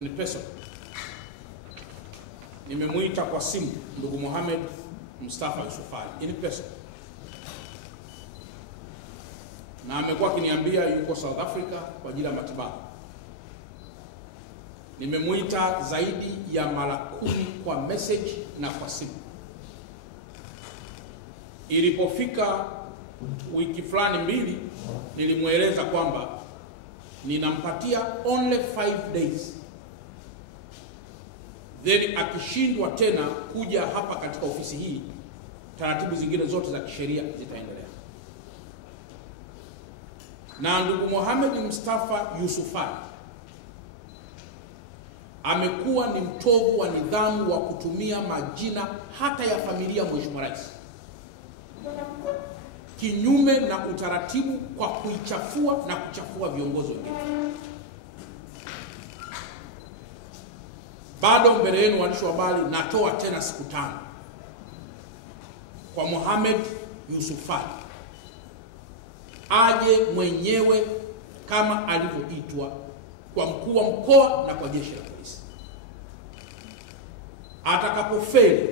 Ni pesa. Nimemuita kwa simu ndugu Mohamed Mustafa Yusufali. Ni pesa. Na amekuwa akiniambia yuko South Africa kwa ajili ya matibabu. Nimemuita zaidi ya mara 10 kwa message na kwa simu. Ilipofika wiki fulani mbili nilimueleza kwamba ninampatia only 5 days. Then akishindwa tena kuja hapa katika ofisi hii, taratibu zingine zote za kisheria zitaendelea. Na ndugu Mohamed Mustafa Yusufali amekuwa ni mtovu wa nidhamu wa kutumia majina hata ya familia Mheshimiwa Rais kinyume na utaratibu kwa kuichafua na kuchafua viongozi wengine. Bado mbele yenu waandishi wa habari, natoa tena siku 5 kwa Mohamed Yusufali aje mwenyewe kama alivyoitwa kwa mkuu wa mkoa na kwa jeshi la polisi. Atakapofeli,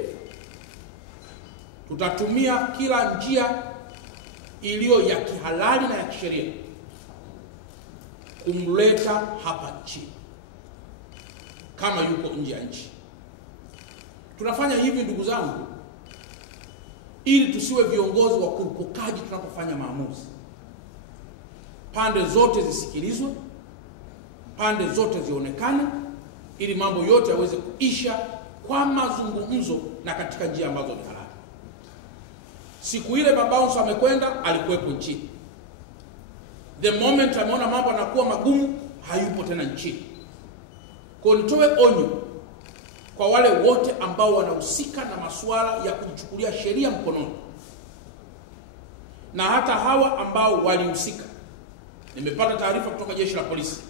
tutatumia kila njia iliyo ya kihalali na ya kisheria kumleta hapa nchini kama yuko nje ya nchi. Tunafanya hivi ndugu zangu ili tusiwe viongozi wa kurupukaji tunapofanya maamuzi. Pande zote zisikilizwe, pande zote zionekane, ili mambo yote yaweze kuisha kwa mazungumzo na katika njia ambazo ni halali. Siku ile Babaunso amekwenda, alikuwepo nchini. The moment ameona mambo yanakuwa magumu, hayupo tena nchini. Kwa nitoe onyo kwa wale wote ambao wanahusika na masuala ya kujichukulia sheria mkononi, na hata hawa ambao walihusika. Nimepata taarifa kutoka jeshi la polisi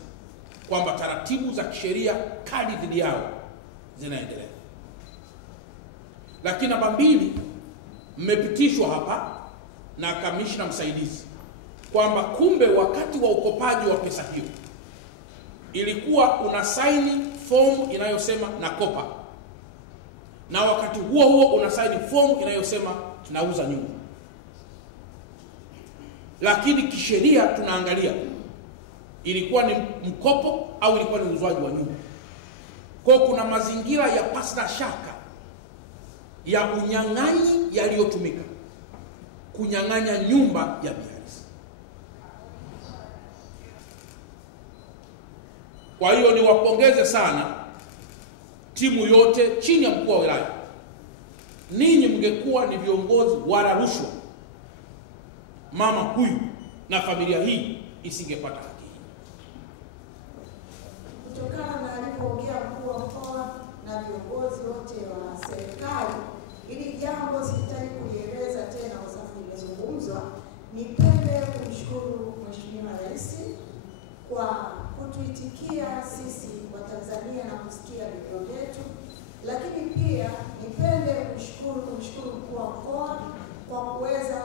kwamba taratibu za kisheria kali dhidi yao zinaendelea. Lakini namba 2, mmepitishwa hapa na kamishna msaidizi kwamba kumbe wakati wa ukopaji wa pesa hiyo ilikuwa unasaini fomu inayosema nakopa, na wakati huo huo unasaini fomu inayosema nauza nyumba. Lakini kisheria tunaangalia ilikuwa ni mkopo au ilikuwa ni uuzwaji wa nyumba. Kwa kuna mazingira ya pasina shaka ya unyang'anyi yaliyotumika kunyang'anya nyumba ya Biharis. Kwa hiyo niwapongeze sana timu yote chini ya mkuu wa wilaya. Ninyi mngekuwa ni viongozi wala rushwa, mama huyu na familia hii isingepata haki hii. Kutokana na alipoongea mkuu wa mkoa na viongozi wote wa serikali, ili jambo sitaki kulieleza tena kwa sababu limezungumzwa. Nipende kumshukuru Mheshimiwa Rais kwa kutuitikia sisi wa Tanzania na kusikia vilio vyetu, lakini pia nipende kumshukuru mkuu wa mkoa kwa kuweza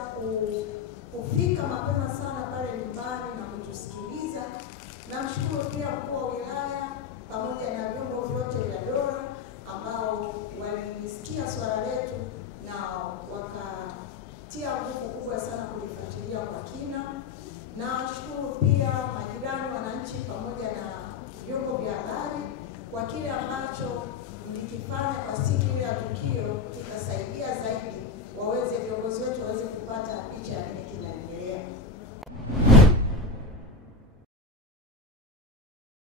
kufika mapema sana pale nyumbani na kutusikiliza. Namshukuru pia mkuu wa wilaya pamoja na vyombo vyote vya dola ambao walisikia swala letu na wakatia nguvu kubwa sana kulifuatilia kwa kina. Na shukuru pia majirani, wananchi pamoja na vyombo vya habari kwa kile ambacho mlikifanya kwa siku ile ya tukio, kitasaidia zaidi viongozi wetu waweze kupata picha